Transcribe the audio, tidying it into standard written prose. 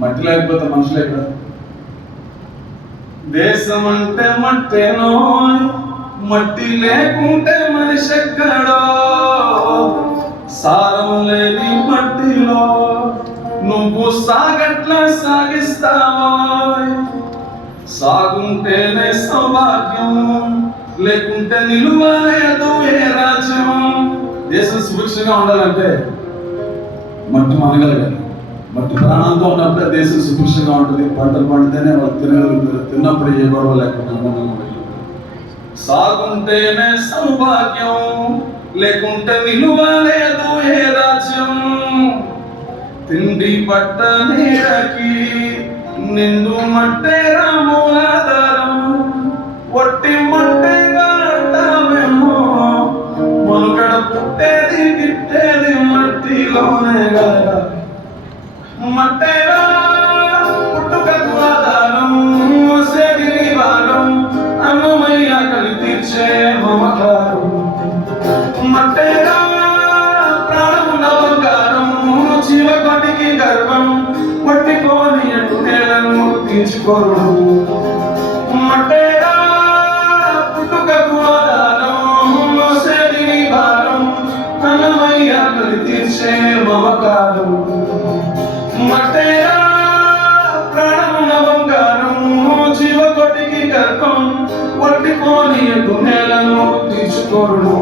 మట్టి లేకపోతే మనుషులు ఎక్కడ? దేశం అంటే మట్టేనో, మట్టి లేకుంటే మనిషి ఎక్కడో. సారం లేని మట్టిలో నువ్వు సాగట్లా సాగిస్తావో. సాగుంటేనే సౌభాగ్యం, లేకుంటే నిలువలేదు ఏ రాజ్యం. దేశం సుభిక్షంగా ఉండాలంటే మట్టి మనగలగాలి. మట్టి ప్రాణంతో ఉన్నప్పుడే దేశం సుభిక్షంగా ఉంటుంది. పంటలు పండితేనే వాళ్ళు తినగలుగుతారు. తిన్నప్పుడు ఏ గొడవ లేకుండా ఆనందంగా. సాగుంటేనే సౌభాగ్యం, లేకుంటే నిలువ లేదు ఏ రాజ్యం. తిండి పట్ట నీడకి నిండు మట్టే రామూలాధారం. ఒట్టి మట్టేగా అంటావేమో, మనుగడ పుట్టేది గిట్టేది మట్టిలోనే కదా. మట్టేరా పుట్టుకకు ఆధారం, మోసేది నీ భారం, అన్నమయ్య కలి తీర్చే మమకారం. మట్టేరా ప్రాణం నవంగారం, జీవకోటికి గర్వం, పట్టుకోని ఎటు నేలను తీర్చుకోరు. మట్టేరా పుట్టుకకు ఆధారం, మోసేది నీ భారం, అన్నమయ్య కలి తీర్చే మమకారం. మట్టేరా ప్రాణమున బంగారం, జీవకోటికి గర్భం, పట్టుకోని ఎటు నేలను తీర్చుకోరు.